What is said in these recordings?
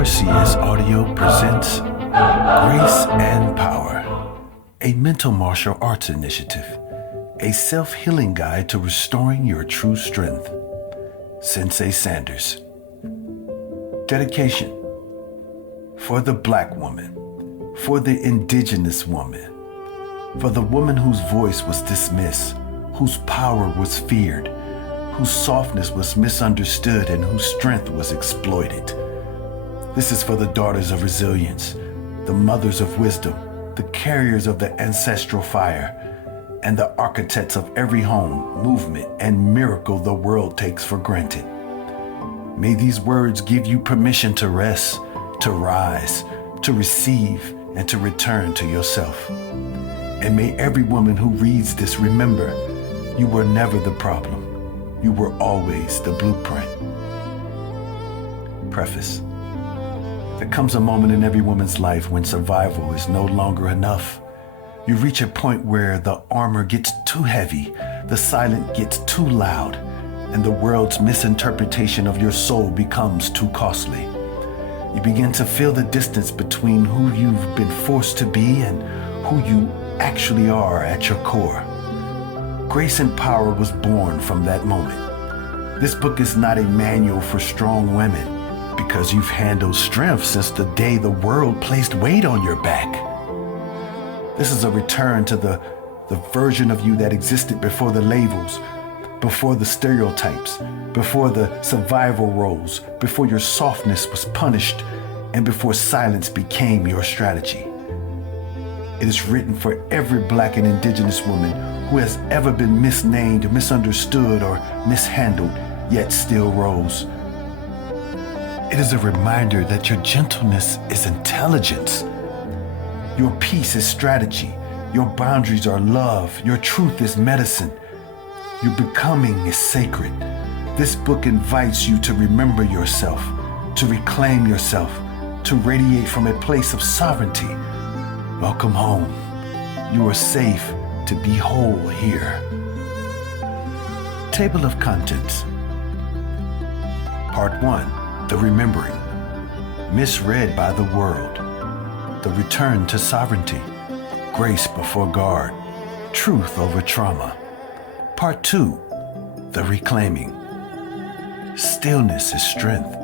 RCS Audio presents Grace and Power, a mental martial arts initiative, a self-healing guide to restoring your true strength. Sensei Sanders. Dedication. For the Black woman, for the indigenous woman, for the woman whose voice was dismissed, whose power was feared, whose softness was misunderstood, and whose strength was exploited. This is for the daughters of resilience, the mothers of wisdom, the carriers of the ancestral fire, and the architects of every home, movement, and miracle the world takes for granted. May these words give you permission to rest, to rise, to receive, and to return to yourself. And may every woman who reads this remember, you were never the problem. You were always the blueprint. Preface. There comes a moment in every woman's life when survival is no longer enough. You reach a point where the armor gets too heavy, the silence gets too loud, and the world's misinterpretation of your soul becomes too costly. You begin to feel the distance between who you've been forced to be and who you actually are at your core. Grace and Power was born from that moment. This book is not a manual for strong women, because you've handled strength since the day the world placed weight on your back. This is a return to the version of you that existed before the labels, before the stereotypes, before the survival roles, before your softness was punished, and before silence became your strategy. It is written for every Black and indigenous woman who has ever been misnamed, misunderstood, or mishandled, yet still rose. It is a reminder that your gentleness is intelligence. Your peace is strategy. Your boundaries are love. Your truth is medicine. Your becoming is sacred. This book invites you to remember yourself, to reclaim yourself, to radiate from a place of sovereignty. Welcome home. You are safe to be whole here. Table of Contents. Part 1. The Remembering. Misread by the world. The Return to Sovereignty. Grace before guard. Truth over trauma. Part 2. The Reclaiming. Stillness is strength.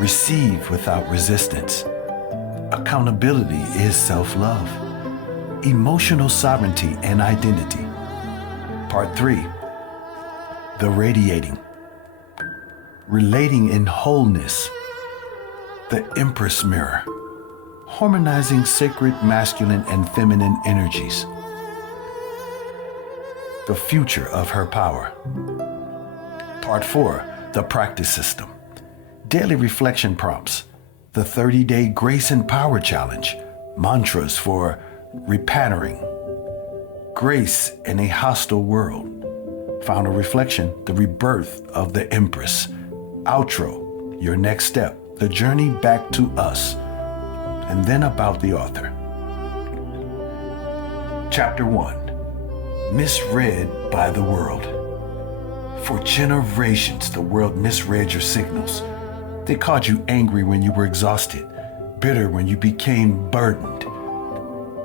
Receive without resistance. Accountability is self-love. Emotional sovereignty and identity. Part 3. The Radiating. Relating in wholeness. The Empress Mirror. Harmonizing sacred masculine and feminine energies. The Future of Her Power. Part 4. The Practice System. Daily reflection prompts. The 30-day Grace and Power Challenge. Mantras for repattering. Grace in a Hostile World. Final reflection. The Rebirth of the Empress. Outro. Your next step. The journey back to us. And then about the author. Chapter 1. Misread by the world. For generations, the world misread your signals. They called you angry when you were exhausted, bitter when you became burdened,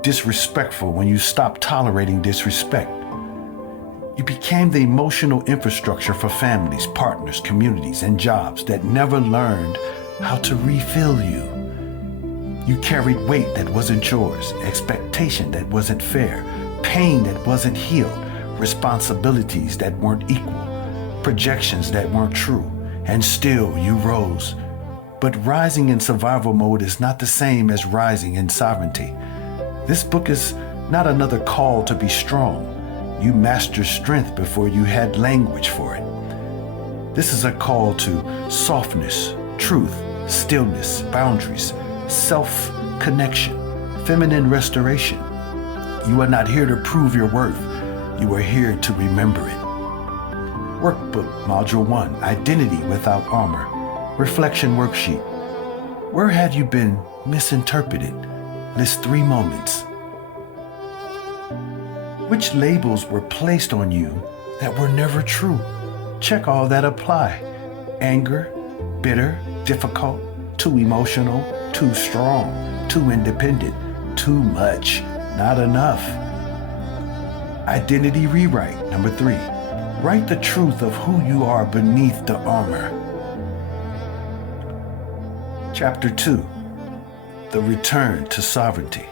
disrespectful when you stopped tolerating disrespect. You became the emotional infrastructure for families, partners, communities, and jobs that never learned how to refill you. You carried weight that wasn't yours, expectation that wasn't fair, pain that wasn't healed, responsibilities that weren't equal, projections that weren't true, and still you rose. But rising in survival mode is not the same as rising in sovereignty. This book is not another call to be strong. You mastered strength before you had language for it. This is a call to softness, truth, stillness, boundaries, self-connection, feminine restoration. You are not here to prove your worth. You are here to remember it. Workbook, Module 1, Identity Without Armor. Reflection Worksheet. Where have you been misinterpreted? List 3 moments. Which labels were placed on you that were never true? Check all that apply. Anger, bitter, difficult, too emotional, too strong, too independent, too much, not enough. Identity rewrite. Number 3, write the truth of who you are beneath the armor. Chapter 2, the return to sovereignty.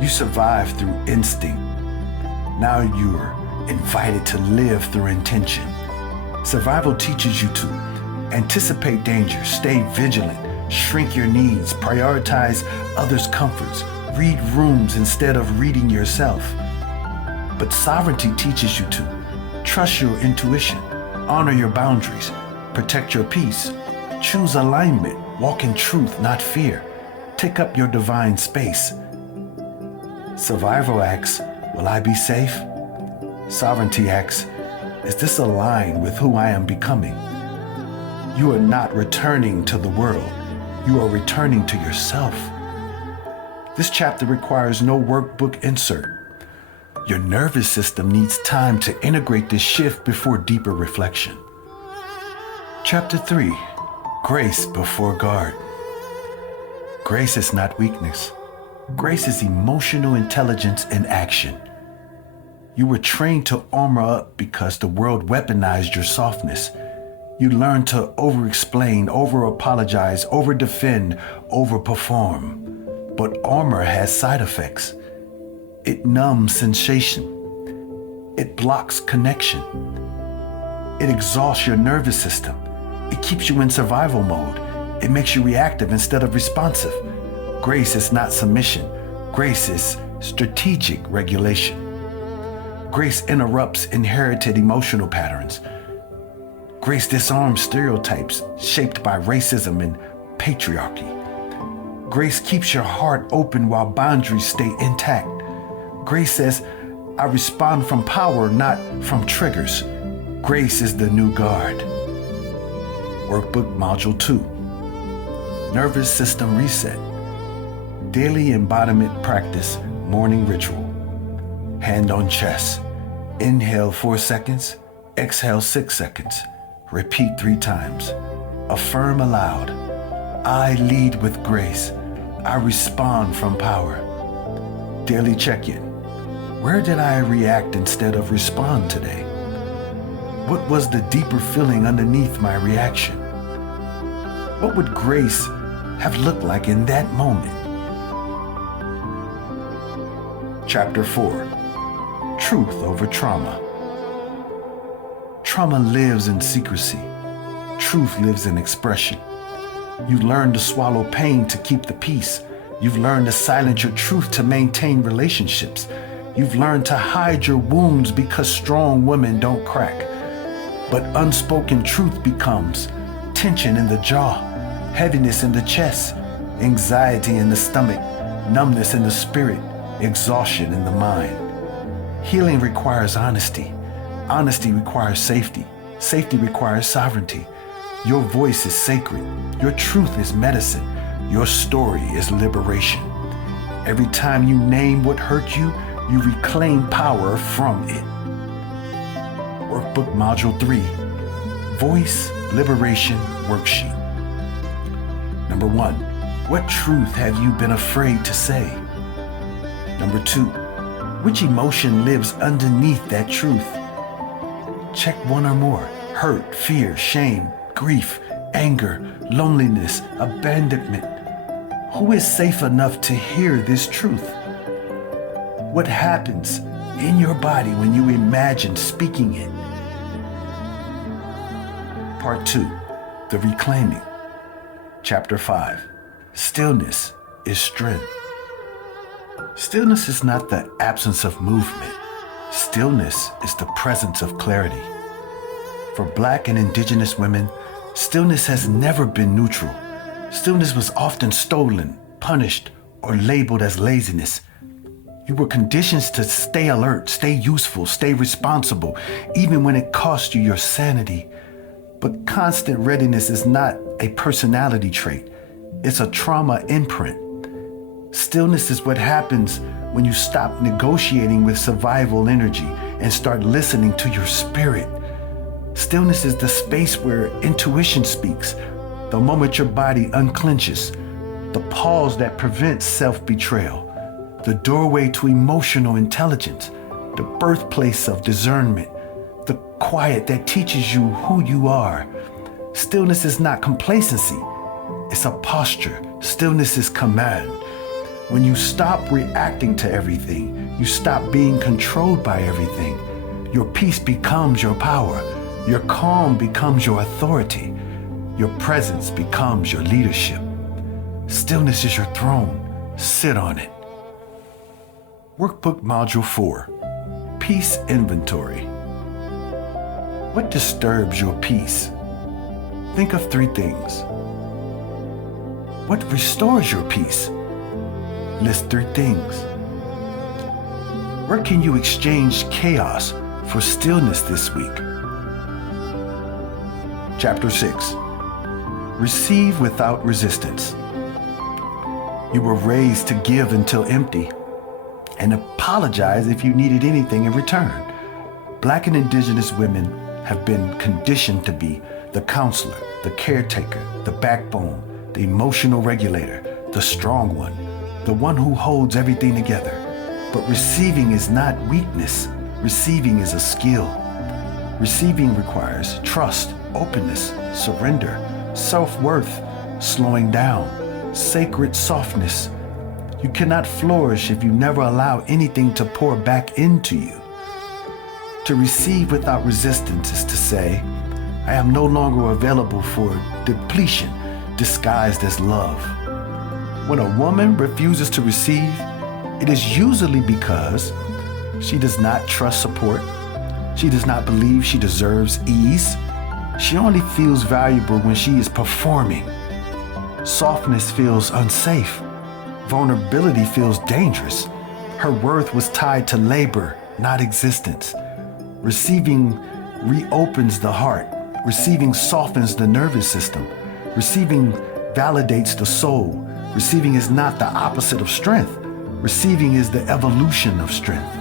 You survived through instinct. Now you're invited to live through intention. Survival teaches you to anticipate danger, stay vigilant, shrink your needs, prioritize others' comforts, read rooms instead of reading yourself. But sovereignty teaches you to trust your intuition, honor your boundaries, protect your peace, choose alignment, walk in truth, not fear, take up your divine space. Survival asks, will I be safe? Sovereignty asks, is this aligned with who I am becoming? You are not returning to the world. You are returning to yourself. This chapter requires no workbook insert. Your nervous system needs time to integrate this shift before deeper reflection. Chapter 3, grace before guard. Grace is not weakness. Grace is emotional intelligence in action. You were trained to armor up because the world weaponized your softness. You learned to over-explain, over-apologize, over-defend, over-perform. But armor has side effects. It numbs sensation. It blocks connection. It exhausts your nervous system. It keeps you in survival mode. It makes you reactive instead of responsive. Grace is not submission. Grace is strategic regulation. Grace interrupts inherited emotional patterns. Grace disarms stereotypes shaped by racism and patriarchy. Grace keeps your heart open while boundaries stay intact. Grace says, I respond from power, not from triggers. Grace is the new guard. Workbook Module 2. Nervous System Reset. Daily embodiment practice, morning ritual. Hand on chest. Inhale 4 seconds, exhale 6 seconds. Repeat 3 times. Affirm aloud. I lead with grace. I respond from power. Daily check-in. Where did I react instead of respond today? What was the deeper feeling underneath my reaction? What would grace have looked like in that moment? Chapter 4, Truth over Trauma. Trauma lives in secrecy. Truth lives in expression. You learn to swallow pain to keep the peace. You've learned to silence your truth to maintain relationships. You've learned to hide your wounds because strong women don't crack. But unspoken truth becomes tension in the jaw, heaviness in the chest, anxiety in the stomach, numbness in the spirit, exhaustion in the mind. Healing requires honesty. Honesty requires safety. Safety requires sovereignty. Your voice is sacred. Your truth is medicine. Your story is liberation. Every time you name what hurt you, you reclaim power from it. Workbook Module 3, Voice Liberation Worksheet. Number 1, what truth have you been afraid to say? Number 2, which emotion lives underneath that truth? Check one or more. Hurt, fear, shame, grief, anger, loneliness, abandonment. Who is safe enough to hear this truth? What happens in your body when you imagine speaking it? Part 2, the reclaiming. Chapter 5, stillness is strength. Stillness is not the absence of movement. Stillness is the presence of clarity. For Black and Indigenous women, stillness has never been neutral. Stillness was often stolen, punished, or labeled as laziness. You were conditioned to stay alert, stay useful, stay responsible, even when it cost you your sanity. But constant readiness is not a personality trait. It's a trauma imprint. Stillness is what happens when you stop negotiating with survival energy and start listening to your spirit. Stillness is the space where intuition speaks, the moment your body unclenches, the pause that prevents self-betrayal, the doorway to emotional intelligence, the birthplace of discernment, the quiet that teaches you who you are. Stillness is not complacency, it's a posture. Stillness is command. When you stop reacting to everything, you stop being controlled by everything. Your peace becomes your power. Your calm becomes your authority. Your presence becomes your leadership. Stillness is your throne. Sit on it. Workbook Module 4, Peace Inventory. What disturbs your peace? Think of 3 things. What restores your peace? List 3 things. Where can you exchange chaos for stillness this week? Chapter 6, Receive without resistance. You were raised to give until empty and apologize if you needed anything in return. Black and Indigenous women have been conditioned to be the counselor, the caretaker, the backbone, the emotional regulator, the strong one, the one who holds everything together. But receiving is not weakness. Receiving is a skill. Receiving requires trust, openness, surrender, self-worth, slowing down, sacred softness. You cannot flourish if you never allow anything to pour back into you. To receive without resistance is to say, I am no longer available for depletion disguised as love. When a woman refuses to receive, it is usually because she does not trust support. She does not believe she deserves ease. She only feels valuable when she is performing. Softness feels unsafe. Vulnerability feels dangerous. Her worth was tied to labor, not existence. Receiving reopens the heart. Receiving softens the nervous system. Receiving validates the soul. Receiving is not the opposite of strength. Receiving is the evolution of strength.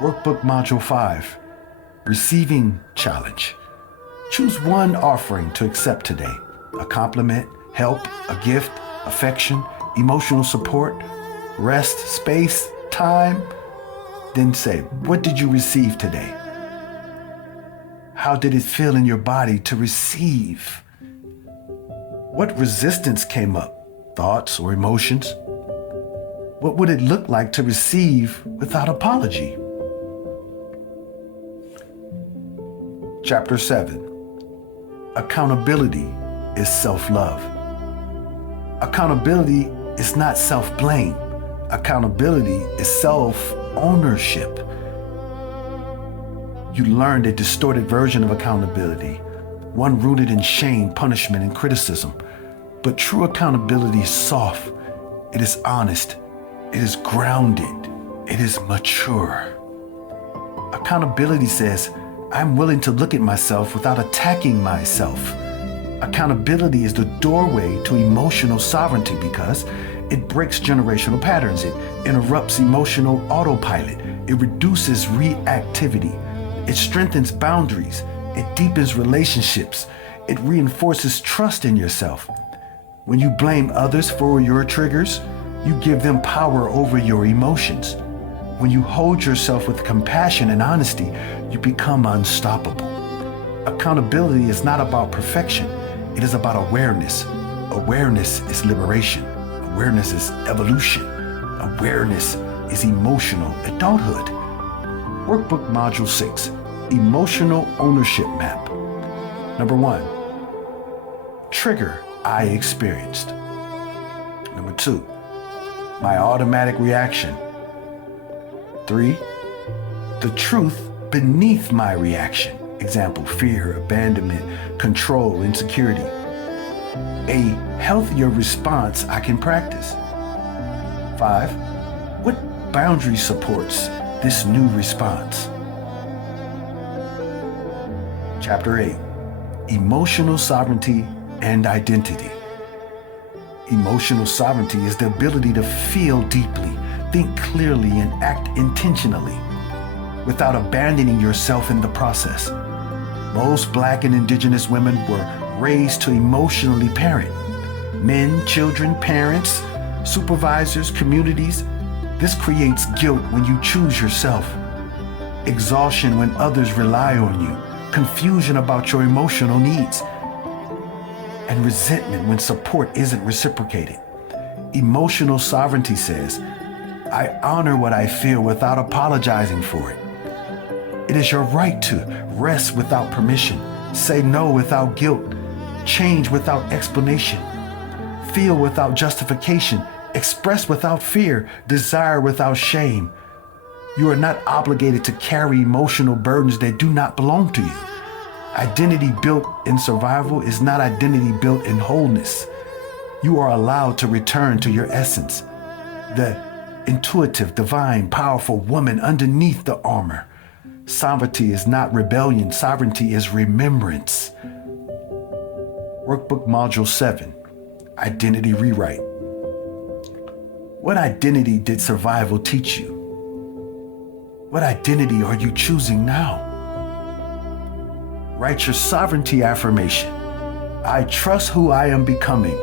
Workbook Module 5, Receiving Challenge. Choose one offering to accept today. A compliment, help, a gift, affection, emotional support, rest, space, time. Then say, what did you receive today? How did it feel in your body to receive? What resistance came up? Thoughts or emotions? What would it look like to receive without apology? Chapter 7, Accountability is self-love. Accountability is not self-blame. Accountability is self-ownership. You learned a distorted version of accountability, one rooted in shame, punishment, and criticism. But true accountability is soft. It is honest. It is grounded. It is mature. Accountability says, I'm willing to look at myself without attacking myself. Accountability is the doorway to emotional sovereignty because it breaks generational patterns. It interrupts emotional autopilot. It reduces reactivity. It strengthens boundaries. It deepens relationships. It reinforces trust in yourself. When you blame others for your triggers, you give them power over your emotions. When you hold yourself with compassion and honesty, you become unstoppable. Accountability is not about perfection. It is about awareness. Awareness is liberation. Awareness is evolution. Awareness is emotional adulthood. Workbook Module 6, Emotional Ownership Map. Number 1, trigger I experienced. Number 2, my automatic reaction. 3, the truth beneath my reaction. Example, fear, abandonment, control, insecurity. A healthier response I can practice. 5, what boundary supports this new response? Chapter 8, Emotional Sovereignty and Identity. Emotional sovereignty is the ability to feel deeply, think clearly, and act intentionally without abandoning yourself in the process. Most Black and Indigenous women were raised to emotionally parent. Men, children, parents, supervisors, communities. This creates guilt when you choose yourself, exhaustion when others rely on you, confusion about your emotional needs, and resentment when support isn't reciprocated. Emotional sovereignty says, I honor what I feel without apologizing for it. It is your right to rest without permission, say no without guilt, change without explanation, feel without justification, express without fear, desire without shame. You are not obligated to carry emotional burdens that do not belong to you. Identity built in survival is not identity built in wholeness. You are allowed to return to your essence, the intuitive, divine, powerful woman underneath the armor. Sovereignty is not rebellion. Sovereignty is remembrance. Workbook Module 7, Identity Rewrite. What identity did survival teach you? What identity are you choosing now? Write your sovereignty affirmation. I trust who I am becoming.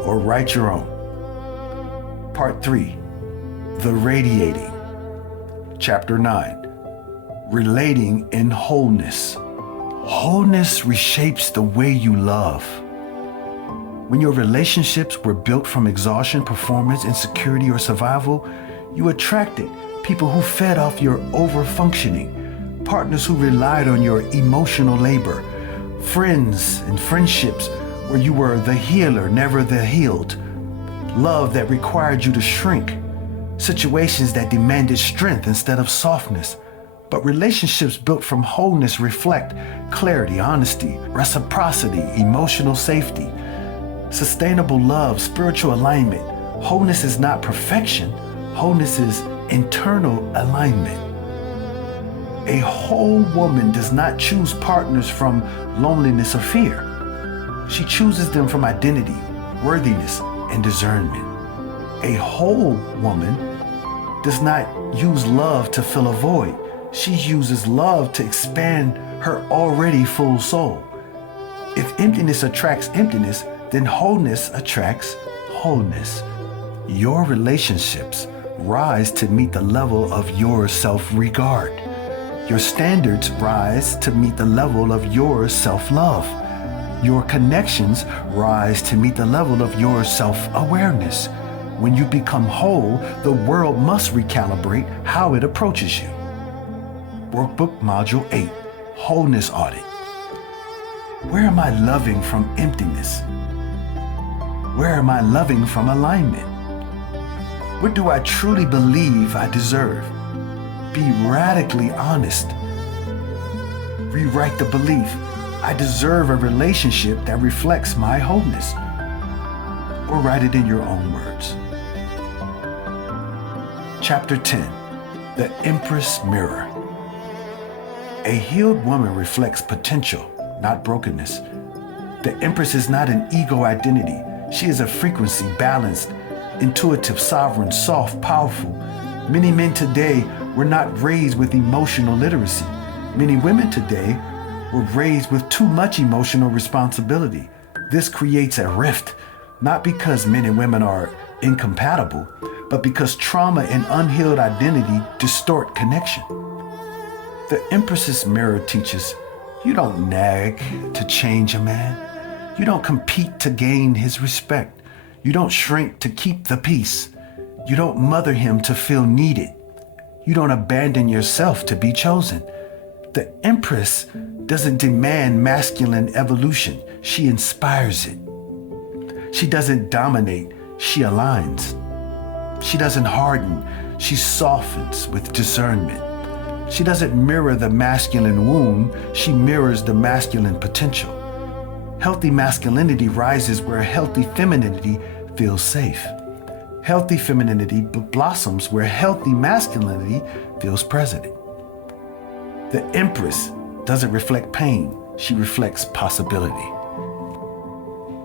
Or write your own. Part 3, The Radiating. Chapter 9, Relating in Wholeness. Wholeness reshapes the way you love. When your relationships were built from exhaustion, performance, insecurity, or survival, you attracted people who fed off your over-functioning, partners who relied on your emotional labor, friends and friendships where you were the healer, never the healed, love that required you to shrink, situations that demanded strength instead of softness. But relationships built from wholeness reflect clarity, honesty, reciprocity, emotional safety, sustainable love, spiritual alignment. Wholeness is not perfection. Wholeness is internal alignment. A whole woman does not choose partners from loneliness or fear. She chooses them from identity, worthiness, and discernment. A whole woman does not use love to fill a void. She uses love to expand her already full soul. If emptiness attracts emptiness, then wholeness attracts wholeness. Your relationships rise to meet the level of your self-regard. Your standards rise to meet the level of your self-love. Your connections rise to meet the level of your self-awareness. When you become whole, the world must recalibrate how it approaches you. Workbook Module 8, Wholeness Audit. Where am I loving from emptiness? Where am I loving from alignment? What do I truly believe I deserve? Be radically honest. Rewrite the belief, I deserve a relationship that reflects my wholeness. Or write it in your own words. Chapter 10, The Empress Mirror. A healed woman reflects potential, not brokenness. The Empress is not an ego identity. She is a frequency, balanced, intuitive, sovereign, soft, powerful. Many men today were not raised with emotional literacy. Many women today were raised with too much emotional responsibility. This creates a rift, not because men and women are incompatible, but because trauma and unhealed identity distort connection. The Empress's mirror teaches, you don't nag to change a man. You don't compete to gain his respect. You don't shrink to keep the peace. You don't mother him to feel needed. You don't abandon yourself to be chosen. The Empress doesn't demand masculine evolution. She inspires it. She doesn't dominate. She aligns. She doesn't harden. She softens with discernment. She doesn't mirror the masculine wound. She mirrors the masculine potential. Healthy masculinity rises where healthy femininity feels safe. Healthy femininity blossoms where healthy masculinity feels present. The Empress doesn't reflect pain. She reflects possibility.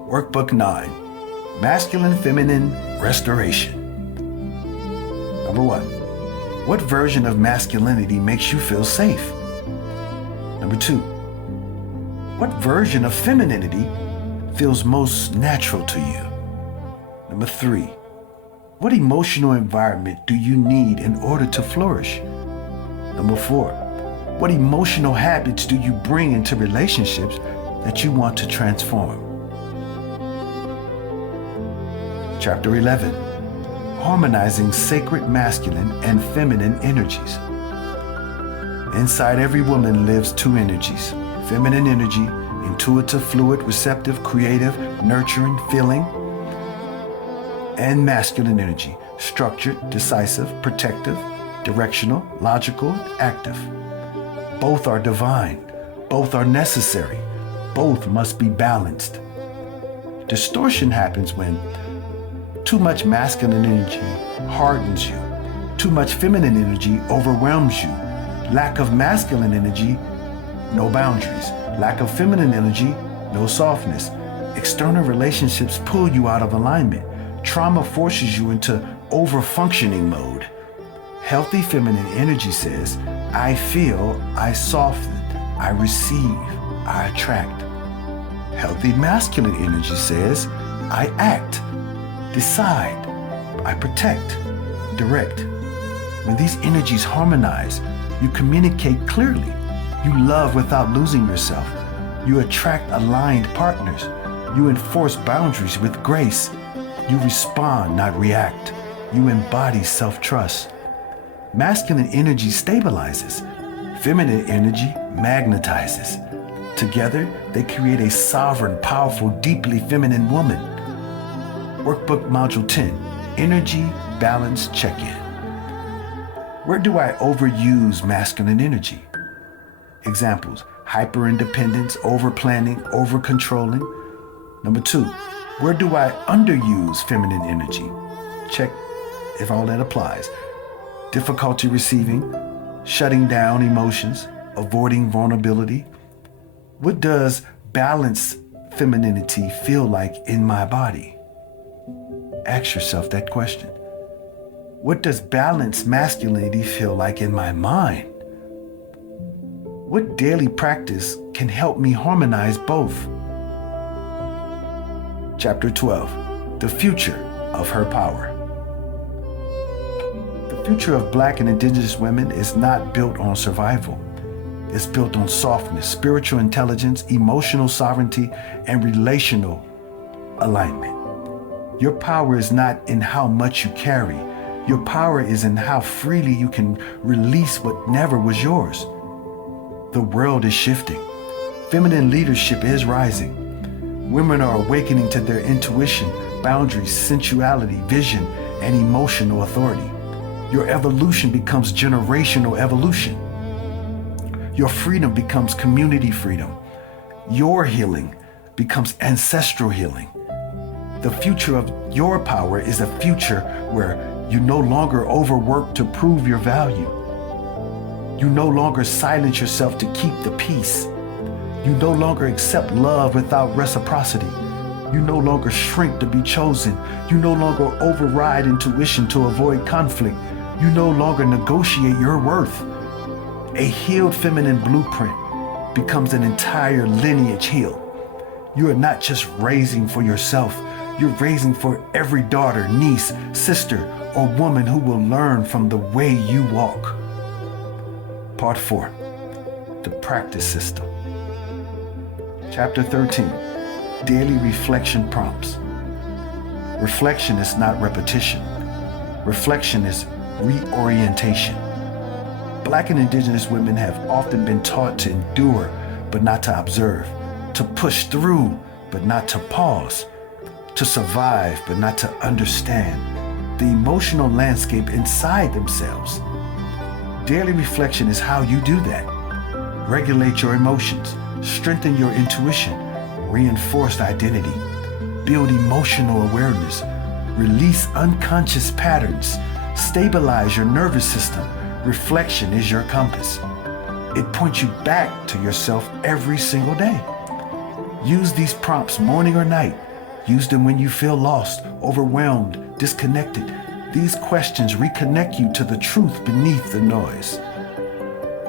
Workbook 9, Masculine Feminine Restoration. Number 1, what version of masculinity makes you feel safe? Number 2, What version of femininity feels most natural to you? Number 3, what emotional environment do you need in order to flourish? Number 4, what emotional habits do you bring into relationships that you want to transform? Chapter 11, harmonizing sacred masculine and feminine energies. Inside every woman lives 2 energies: feminine energy, intuitive, fluid, receptive, creative, nurturing, feeling, and masculine energy, structured, decisive, protective, directional, logical, active. Both are divine. Both are necessary. Both must be balanced. Distortion happens when too much masculine energy hardens you. Too much feminine energy overwhelms you. Lack of masculine energy, no boundaries. Lack of feminine energy, no softness. External relationships pull you out of alignment. Trauma forces you into over-functioning mode. Healthy feminine energy says, I feel, I soften, I receive, I attract. Healthy masculine energy says, I act, decide, I protect, direct. When these energies harmonize, you communicate clearly. You love without losing yourself. You attract aligned partners. You enforce boundaries with grace. You respond, not react. You embody self-trust. Masculine energy stabilizes. Feminine energy magnetizes. Together, they create a sovereign, powerful, deeply feminine woman. Workbook Module 10, Energy Balance Check-In. Where do I overuse masculine energy? Examples: hyper-independence, over-planning, over-controlling. Number 2, where do I underuse feminine energy? Check if all that applies. Difficulty receiving, shutting down emotions, avoiding vulnerability. What does balanced femininity feel like in my body? Ask yourself that question. What does balanced masculinity feel like in my mind? What daily practice can help me harmonize both? Chapter 12, The Future of Her Power. The future of Black and Indigenous women is not built on survival. It's built on softness, spiritual intelligence, emotional sovereignty, and relational alignment. Your power is not in how much you carry. Your power is in how freely you can release what never was yours. The world is shifting. Feminine leadership is rising. Women are awakening to their intuition, boundaries, sensuality, vision, and emotional authority. Your evolution becomes generational evolution. Your freedom becomes community freedom. Your healing becomes ancestral healing. The future of your power is a future where you no longer overwork to prove your value. You no longer silence yourself to keep the peace. You no longer accept love without reciprocity. You no longer shrink to be chosen. You no longer override intuition to avoid conflict. You no longer negotiate your worth. A healed feminine blueprint becomes an entire lineage healed. You are not just raising for yourself. You're raising for every daughter, niece, sister, or woman who will learn from the way you walk. Part 4, The Practice System. Chapter 13, Daily Reflection Prompts. Reflection is not repetition. Reflection is reorientation. Black and Indigenous women have often been taught to endure, but not to observe, to push through, but not to pause, to survive, but not to understand the emotional landscape inside themselves. Daily reflection is how you do that. Regulate your emotions, strengthen your intuition, reinforce identity, build emotional awareness, release unconscious patterns, stabilize your nervous system. Reflection is your compass. It points you back to yourself every single day. Use these prompts morning or night. Use them when you feel lost, overwhelmed, disconnected. These questions reconnect you to the truth beneath the noise.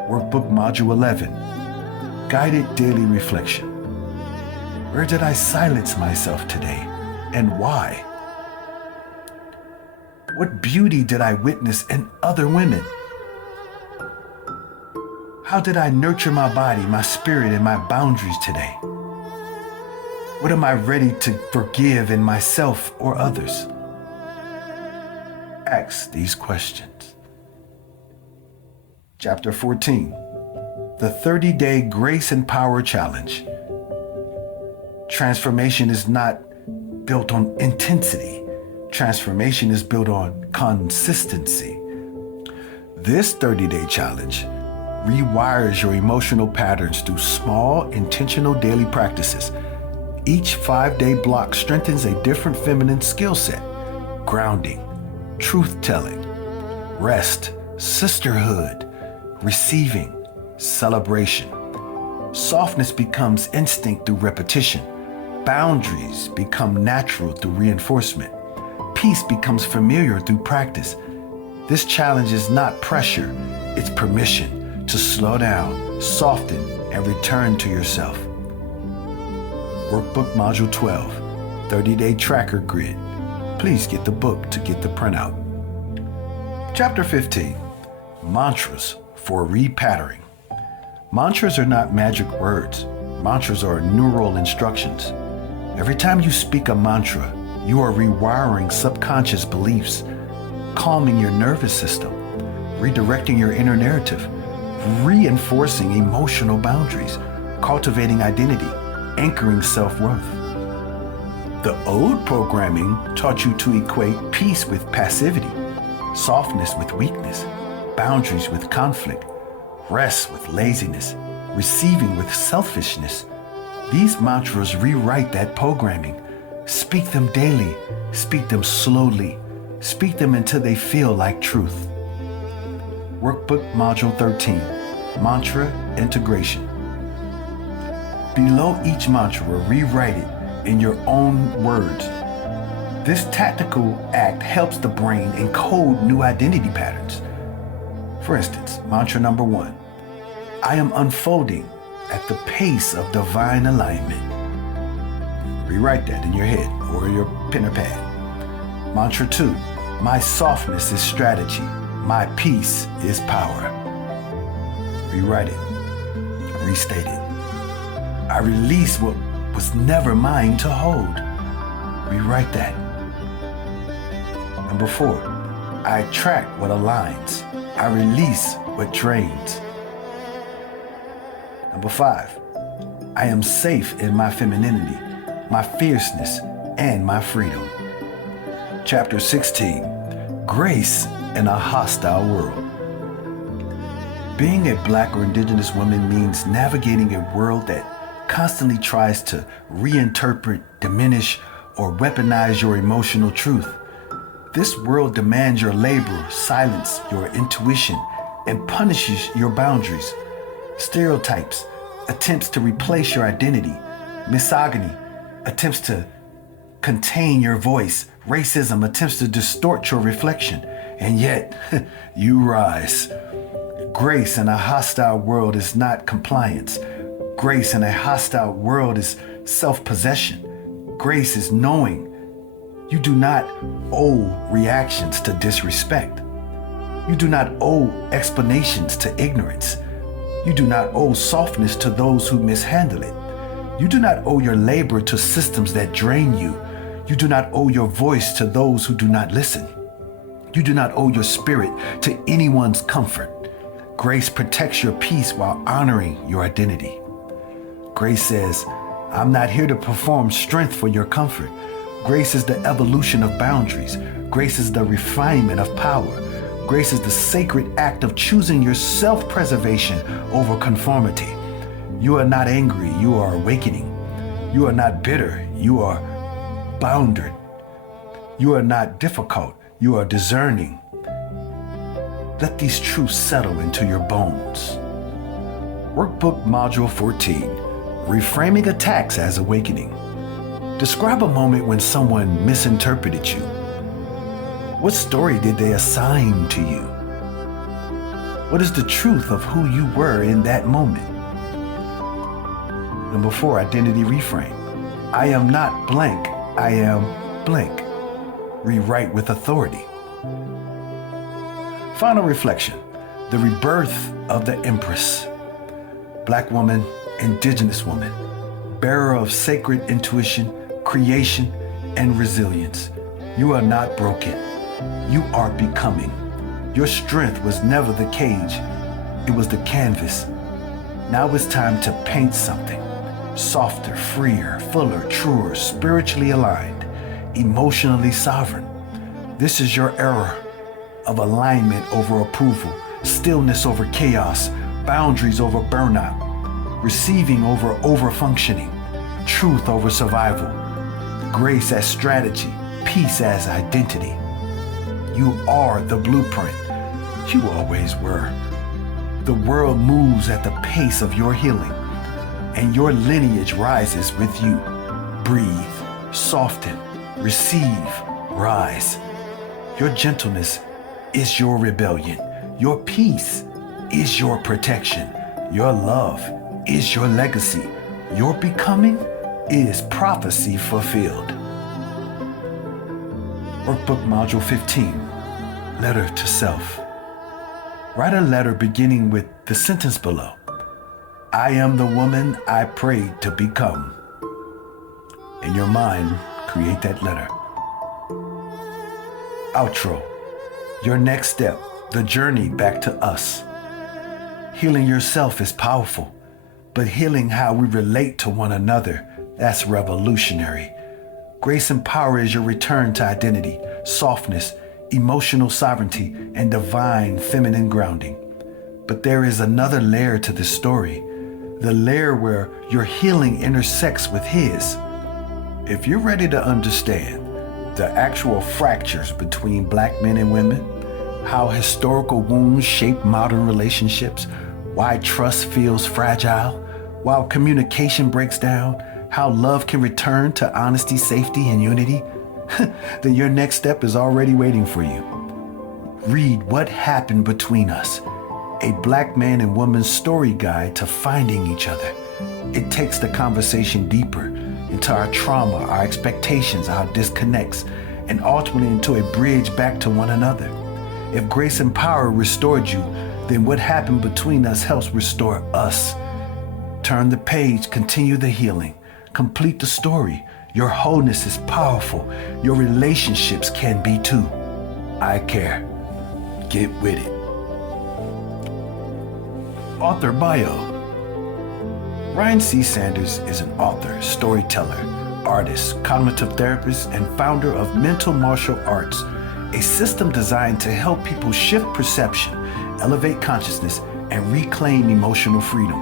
Workbook Module 11, Guided Daily Reflection. Where did I silence myself today, and why? What beauty did I witness in other women? How did I nurture my body, my spirit, and my boundaries today? What am I ready to forgive in myself or others? Ask these questions. Chapter 14, the 30-day Grace and Power Challenge. Transformation is not built on intensity. Transformation is built on consistency. This 30-day challenge rewires your emotional patterns through small, intentional daily practices. Each 5-day block strengthens a different feminine skill set: grounding, truth-telling, rest, sisterhood, receiving, celebration. Softness becomes instinct through repetition. Boundaries become natural through reinforcement. Peace becomes familiar through practice. This challenge is not pressure, it's permission to slow down, soften, and return to yourself. Workbook Module 12, 30-Day Tracker Grid. Please get the book to get the printout. Chapter 15, Mantras for Repatterning. Mantras are not magic words. Mantras are neural instructions. Every time you speak a mantra, you are rewiring subconscious beliefs, calming your nervous system, redirecting your inner narrative, reinforcing emotional boundaries, cultivating identity, anchoring self-worth. The old programming taught you to equate peace with passivity, softness with weakness, boundaries with conflict, rest with laziness, receiving with selfishness. These mantras rewrite that programming. Speak them daily, speak them slowly, speak them until they feel like truth. Workbook Module 13, Mantra Integration. Below each mantra, rewrite it in your own words. This tactical act helps the brain encode new identity patterns. For instance, mantra number 1, I am unfolding at the pace of divine alignment. Rewrite that in your head or your pen or pad. Mantra 2, my softness is strategy. My peace is power. Rewrite it. Restate it. I release what was never mine to hold. Rewrite that. Number 4, I attract what aligns. I release what drains. Number 5, I am safe in my femininity, my fierceness, and my freedom. Chapter 16, Grace in a Hostile World. Being a Black or Indigenous woman means navigating a world that constantly tries to reinterpret, diminish, or weaponize your emotional truth. This world demands your labor, silence your intuition, and punishes your boundaries. Stereotypes, attempts to replace your identity. Misogyny, attempts to contain your voice. Racism, attempts to distort your reflection. And yet, you rise. Grace in a hostile world is not compliance. Grace in a hostile world is self-possession. Grace is knowing you do not owe reactions to disrespect. You do not owe explanations to ignorance. You do not owe softness to those who mishandle it. You do not owe your labor to systems that drain you. You do not owe your voice to those who do not listen. You do not owe your spirit to anyone's comfort. Grace protects your peace while honoring your identity. Grace says, I'm not here to perform strength for your comfort. Grace is the evolution of boundaries. Grace is the refinement of power. Grace is the sacred act of choosing your self-preservation over conformity. You are not angry, you are awakening. You are not bitter, you are bounded. You are not difficult, you are discerning. Let these truths settle into your bones. Workbook Module 14, Reframing Attacks as Awakening. Describe a moment when someone misinterpreted you. What story did they assign to you? What is the truth of who you were in that moment? Number 4, identity reframe. I am not blank, I am blank. Rewrite with authority. Final reflection. The rebirth of the Empress. Black woman, indigenous woman, bearer of sacred intuition, creation, and resilience. You are not broken. You are becoming. Your strength was never the cage. It was the canvas. Now it's time to paint something. Softer, freer, fuller, truer, spiritually aligned, emotionally sovereign. This is your era of alignment over approval, stillness over chaos, boundaries over burnout, receiving over overfunctioning, truth over survival, grace as strategy, peace as identity. You are the blueprint. You always were. The world moves at the pace of your healing, and your lineage rises with you. Breathe, soften, receive, rise. Your gentleness is your rebellion. Your peace is your protection. Your love is your legacy. Your becoming is prophecy fulfilled. Workbook Module 15, Letter to Self. Write a letter beginning with the sentence below. I am the woman I prayed to become. In your mind, create that letter. Outro. Your next step, the journey back to us. Healing yourself is powerful, but healing how we relate to one another, that's revolutionary. Grace and power is your return to identity, softness, emotional sovereignty, and divine feminine grounding. But there is another layer to this story, the layer where your healing intersects with his. If you're ready to understand the actual fractures between black men and women, how historical wounds shape modern relationships, why trust feels fragile, while communication breaks down, how love can return to honesty, safety, and unity, then your next step is already waiting for you. Read What Happened Between Us, a black man and woman's story guide to finding each other. It takes the conversation deeper into our trauma, our expectations, our disconnects, and ultimately into a bridge back to one another. If grace and power restored you, then what happened between us helps restore us. Turn the page, continue the healing, complete the story. Your wholeness is powerful. Your relationships can be too. I care. Get with it. Author bio. Ryan C. Sanders is an author, storyteller, artist, cognitive therapist, and founder of Mental Martial Arts, a system designed to help people shift perception, elevate consciousness, and reclaim emotional freedom.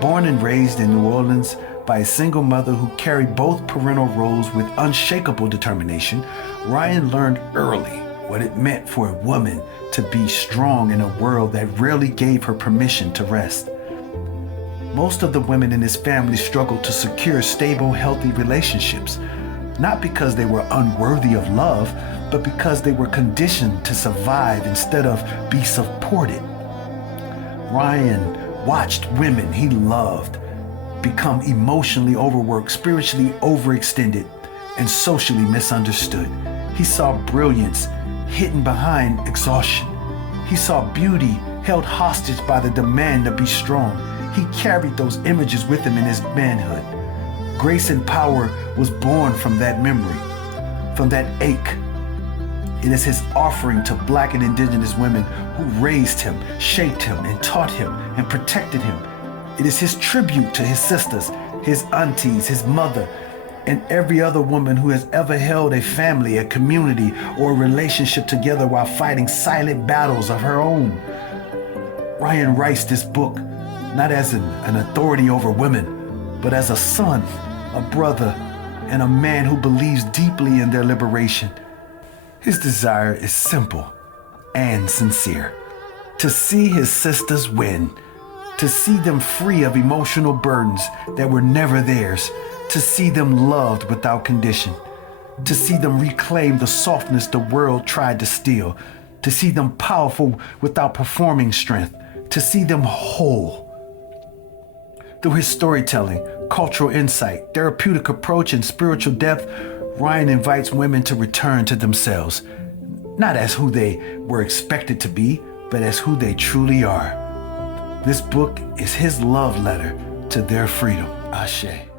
Born and raised in New Orleans by a single mother who carried both parental roles with unshakable determination, Ryan learned early what it meant for a woman to be strong in a world that rarely gave her permission to rest. Most of the women in his family struggled to secure stable, healthy relationships, not because they were unworthy of love, but because they were conditioned to survive instead of be supported. Ryan watched women he loved become emotionally overworked, spiritually overextended, and socially misunderstood. He saw brilliance hidden behind exhaustion. He saw beauty held hostage by the demand to be strong. He carried those images with him in his manhood. Grace and power was born from that memory, from that ache. It is his offering to black and indigenous women who raised him, shaped him, and taught him, and protected him. It is his tribute to his sisters, his aunties, his mother, and every other woman who has ever held a family, a community, or a relationship together while fighting silent battles of her own. Ryan writes this book not as an authority over women, but as a son, a brother, and a man who believes deeply in their liberation. His desire is simple and sincere: to see his sisters win, to see them free of emotional burdens that were never theirs, to see them loved without condition, to see them reclaim the softness the world tried to steal, to see them powerful without performing strength, to see them whole. Through his storytelling, cultural insight, therapeutic approach, and spiritual depth, Ryan invites women to return to themselves, not as who they were expected to be, but as who they truly are. This book is his love letter to their freedom. Ashe.